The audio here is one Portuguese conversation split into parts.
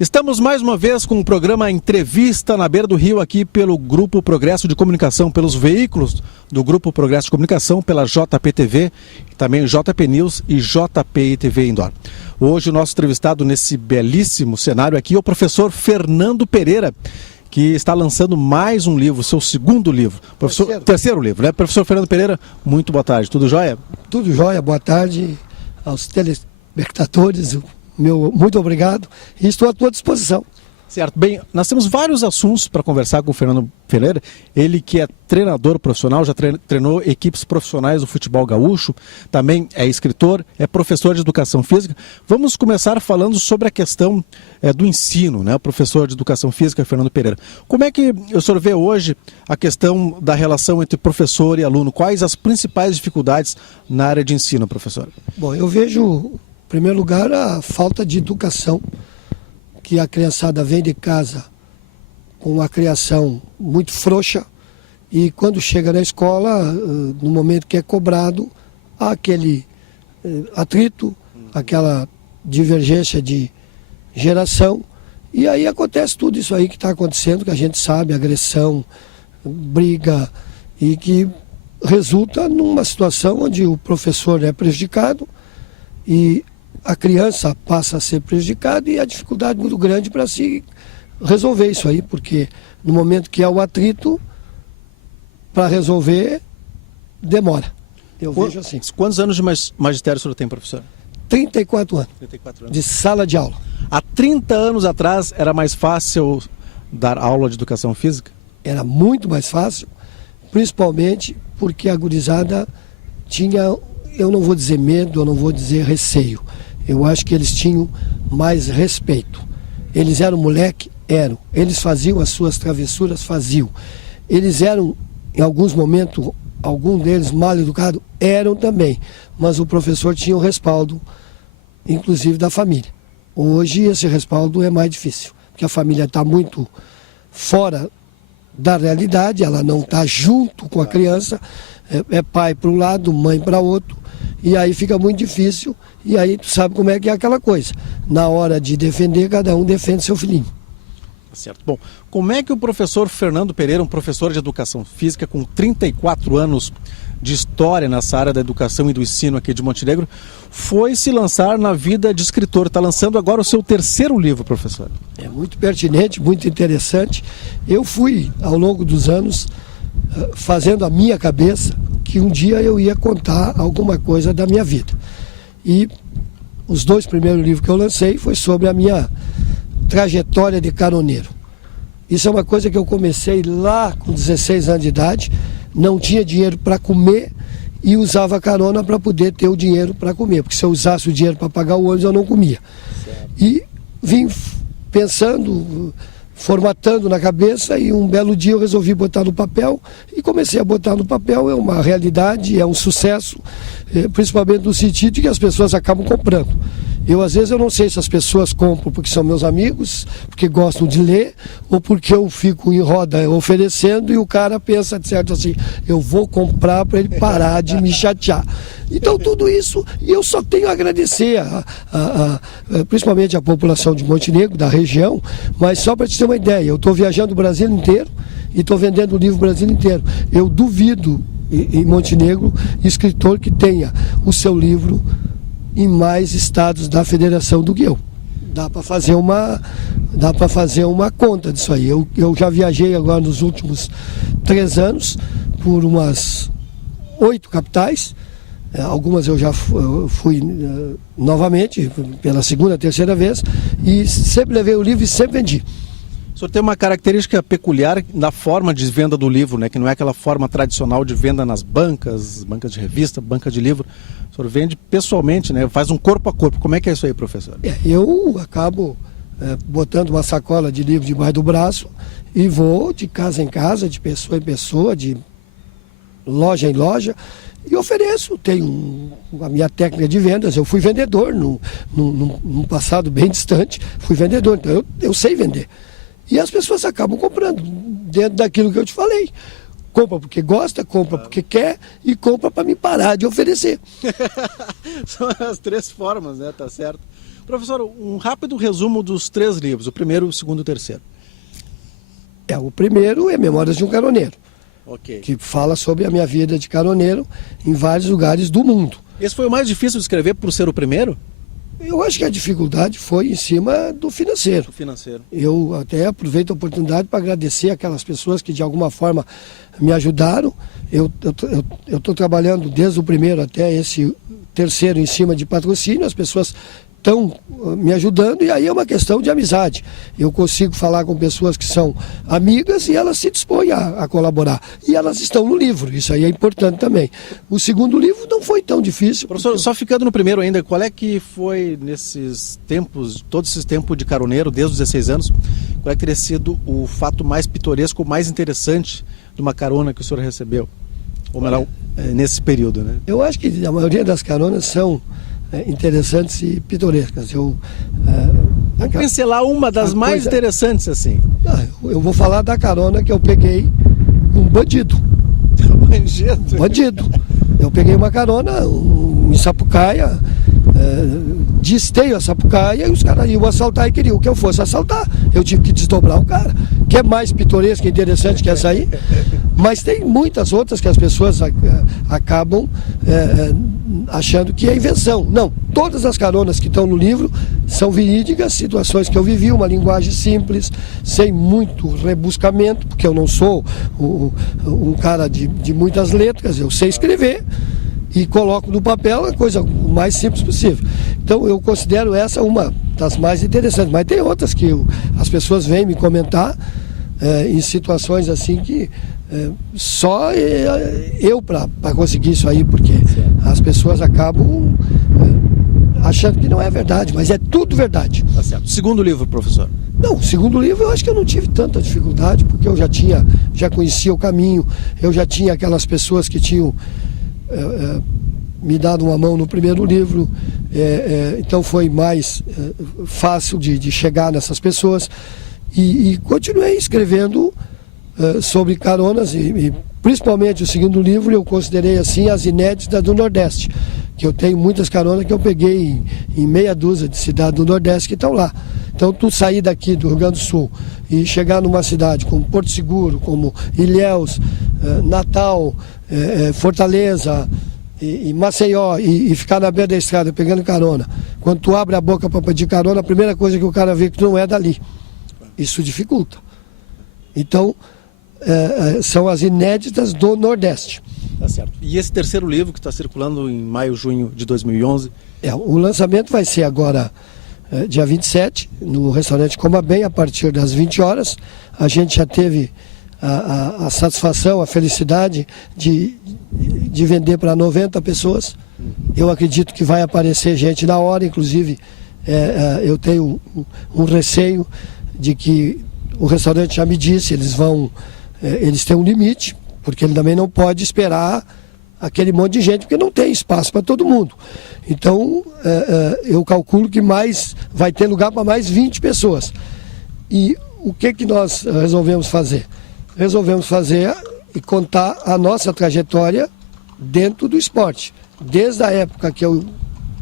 Estamos mais uma vez com o programa Entrevista na Beira do Rio, aqui pelo Grupo Progresso de Comunicação, pelos veículos do Grupo Progresso de Comunicação, pela JPTV, também JP News e JPI-TV Indoor. Hoje o nosso entrevistado nesse belíssimo cenário aqui é o professor Fernando Pereira, que está lançando mais um livro, seu segundo livro. Terceiro livro, né? Professor Fernando Pereira, muito boa tarde. Tudo jóia? Tudo jóia, boa tarde aos telespectadores. Muito obrigado e estou à tua disposição. Certo. Bem, nós temos vários assuntos para conversar com o Fernando Pereira. Ele que é treinador profissional, já treinou equipes profissionais do futebol gaúcho, também é escritor, é professor de educação física. Vamos começar falando sobre a questão do ensino, né? O professor de educação física, Fernando Pereira. Como é que o senhor vê hoje a questão da relação entre professor e aluno? Quais as principais dificuldades na área de ensino, professor? Bom, eu vejo, em primeiro lugar, a falta de educação, que a criançada vem de casa com uma criação muito frouxa e quando chega na escola, no momento que é cobrado, há aquele atrito, aquela divergência de geração e aí acontece tudo isso aí que está acontecendo, que a gente sabe, agressão, briga e que resulta numa situação onde o professor é prejudicado e a criança passa a ser prejudicada e a dificuldade muito grande para se resolver isso aí, porque no momento que há o atrito, para resolver, demora. Eu vejo assim. Quantos anos de magistério o senhor tem, professor? 34 anos. 34 anos. De sala de aula. Há 30 anos atrás era mais fácil dar aula de educação física? Era muito mais fácil, principalmente porque a gurizada tinha, eu não vou dizer medo, eu não vou dizer receio. Eu acho que eles tinham mais respeito. Eles eram moleque? Eram. Eles faziam as suas travessuras? Faziam. Eles eram, em alguns momentos, algum deles mal educados? Eram também. Mas o professor tinha o respaldo, inclusive da família. Hoje esse respaldo é mais difícil, porque a família está muito fora da realidade, ela não está junto com a criança, é pai para um lado, mãe para outro, e aí fica muito difícil. E aí tu sabe como é que é aquela coisa. Na hora de defender, cada um defende seu filhinho. Certo. Bom, como é que o professor Fernando Pereira, um professor de educação física com 34 anos de história nessa área da educação e do ensino aqui de Montenegro, foi se lançar na vida de escritor? Está lançando agora o seu terceiro livro, professor. É muito pertinente, muito interessante. Eu fui, ao longo dos anos, fazendo a minha cabeça que um dia eu ia contar alguma coisa da minha vida. E os 2 primeiros livros que eu lancei foi sobre a minha trajetória de caroneiro. Isso é uma coisa que eu comecei lá com 16 anos de idade, não tinha dinheiro para comer e usava carona para poder ter o dinheiro para comer, porque se eu usasse o dinheiro para pagar o ônibus eu não comia. Certo. E vim pensando, formatando na cabeça e um belo dia eu resolvi botar no papel e comecei a botar no papel. É uma realidade, é um sucesso, principalmente no sentido de que as pessoas acabam comprando. Às vezes eu não sei se as pessoas compram porque são meus amigos, porque gostam de ler, ou porque eu fico em roda oferecendo e o cara pensa de certo assim, eu vou comprar para ele parar de me chatear. Então tudo isso, e eu só tenho a agradecer principalmente a população de Montenegro, da região, mas só para te ter uma ideia, eu estou viajando o Brasil inteiro e estou vendendo o livro o Brasil inteiro. Eu duvido em Montenegro escritor que tenha o seu livro em mais estados da federação do que eu. Dá para fazer uma conta disso aí. Eu já viajei agora nos últimos 3 anos por umas 8 capitais. Algumas eu já fui novamente, pela segunda, terceira vez, e sempre levei o livro e sempre vendi. O senhor tem uma característica peculiar na forma de venda do livro, né? Que não é aquela forma tradicional de venda nas bancas de revista, banca de livro. O senhor vende pessoalmente, né? Faz um corpo a corpo. Como é que é isso aí, professor? Eu acabo botando uma sacola de livro debaixo do braço e vou de casa em casa, de pessoa em pessoa, de loja em loja e ofereço. Tenho a minha técnica de vendas. Eu fui vendedor num passado bem distante. Fui vendedor, então eu sei vender. E as pessoas acabam comprando dentro daquilo que eu te falei. Compra porque gosta, compra porque quer e compra para me parar de oferecer. São as 3 formas, né? Tá certo. Professor, um rápido resumo dos 3 livros, o primeiro, o segundo e o terceiro. O primeiro é Memórias de um Caroneiro, que fala sobre a minha vida de caroneiro em vários lugares do mundo. Esse foi o mais difícil de escrever por ser o primeiro? Eu acho que a dificuldade foi em cima do financeiro. Eu até aproveito a oportunidade para agradecer aquelas pessoas que de alguma forma me ajudaram. Eu estou trabalhando desde o primeiro até esse terceiro em cima de patrocínio, as pessoas estão me ajudando e aí é uma questão de amizade. Eu consigo falar com pessoas que são amigas e elas se dispõem a colaborar. E elas estão no livro, isso aí é importante também. O segundo livro não foi tão difícil. Professor, só ficando no primeiro ainda, qual é que foi nesses tempos, todos esses tempos de caroneiro, desde os 16 anos, qual é que teria sido o fato mais pitoresco, mais interessante de uma carona que o senhor recebeu? Ou melhor, nesse período, né? Eu acho que a maioria das caronas são interessantes e pitorescas. Vamos pincelar uma das mais interessantes, assim. Eu vou falar da carona que eu peguei um bandido. Bandido. Eu peguei uma carona em Sapucaia, de Esteio a Sapucaia, e os caras iam assaltar e queriam que eu fosse assaltar. Eu tive que desdobrar o cara. Que é mais pitoresco e interessante que essa aí. Mas tem muitas outras que as pessoas acabam achando que é invenção. Não, todas as caronas que estão no livro são verídicas, situações que eu vivi, uma linguagem simples, sem muito rebuscamento, porque eu não sou um cara de muitas letras, eu sei escrever e coloco no papel a coisa o mais simples possível. Então eu considero essa uma das mais interessantes, mas tem outras que as pessoas vêm me comentar em situações assim que só eu para conseguir isso aí, porque as pessoas acabam achando que não é verdade, mas é tudo verdade. Tá certo. Segundo livro, professor? Não, o segundo livro eu acho que eu não tive tanta dificuldade, porque eu já conhecia o caminho, eu já tinha aquelas pessoas que tinham me dado uma mão no primeiro livro, então foi mais fácil de chegar nessas pessoas e continuei escrevendo sobre caronas e principalmente o segundo livro eu considerei assim as inéditas do Nordeste, que eu tenho muitas caronas que eu peguei em meia dúzia de cidades do Nordeste que estão lá. Então tu sair daqui do Rio Grande do Sul e chegar numa cidade como Porto Seguro, como Ilhéus, Natal, Fortaleza e Maceió e ficar na beira da estrada pegando carona, quando tu abre a boca para pedir carona, a primeira coisa que o cara vê que tu não é dali. Isso dificulta. Então são as inéditas do Nordeste. Tá certo. E esse terceiro livro que está circulando em maio, junho de 2011? O lançamento vai ser agora dia 27, no restaurante Coma Bem, a partir das 20 horas. A gente já teve a satisfação, a felicidade de vender para 90 pessoas. Eu acredito que vai aparecer gente na hora, inclusive eu tenho um receio de que o restaurante já me disse, eles têm um limite, porque ele também não pode esperar aquele monte de gente, porque não tem espaço para todo mundo. Então, eu calculo que vai ter lugar para mais 20 pessoas. E o que nós resolvemos fazer? Resolvemos fazer e contar a nossa trajetória dentro do esporte. Desde a época que eu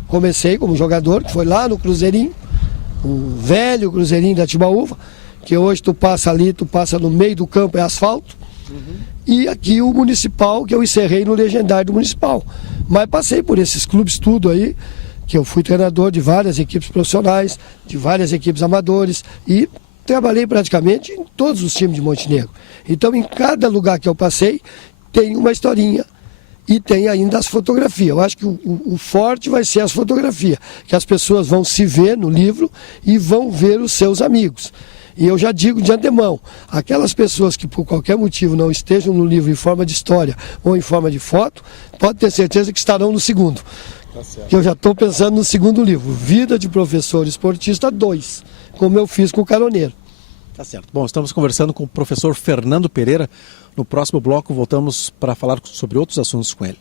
comecei como jogador, que foi lá no Cruzeirinho, o velho Cruzeirinho da Timbaúva, que hoje tu passa ali, tu passa no meio do campo, é asfalto. E aqui o Municipal, que eu encerrei no Legendário do Municipal. Mas passei por esses clubes tudo aí, que eu fui treinador de várias equipes profissionais, de várias equipes amadores e trabalhei praticamente em todos os times de Montenegro. Então em cada lugar que eu passei tem uma historinha e tem ainda as fotografias. Eu acho que o forte vai ser as fotografias, que as pessoas vão se ver no livro e vão ver os seus amigos. E eu já digo de antemão, aquelas pessoas que por qualquer motivo não estejam no livro em forma de história ou em forma de foto, pode ter certeza que estarão no segundo. Tá certo. Que eu já estou pensando no segundo livro, Vida de Professor Esportista 2, como eu fiz com o Caroneiro. Tá certo. Bom, estamos conversando com o professor Fernando Pereira. No próximo bloco voltamos para falar sobre outros assuntos com ele.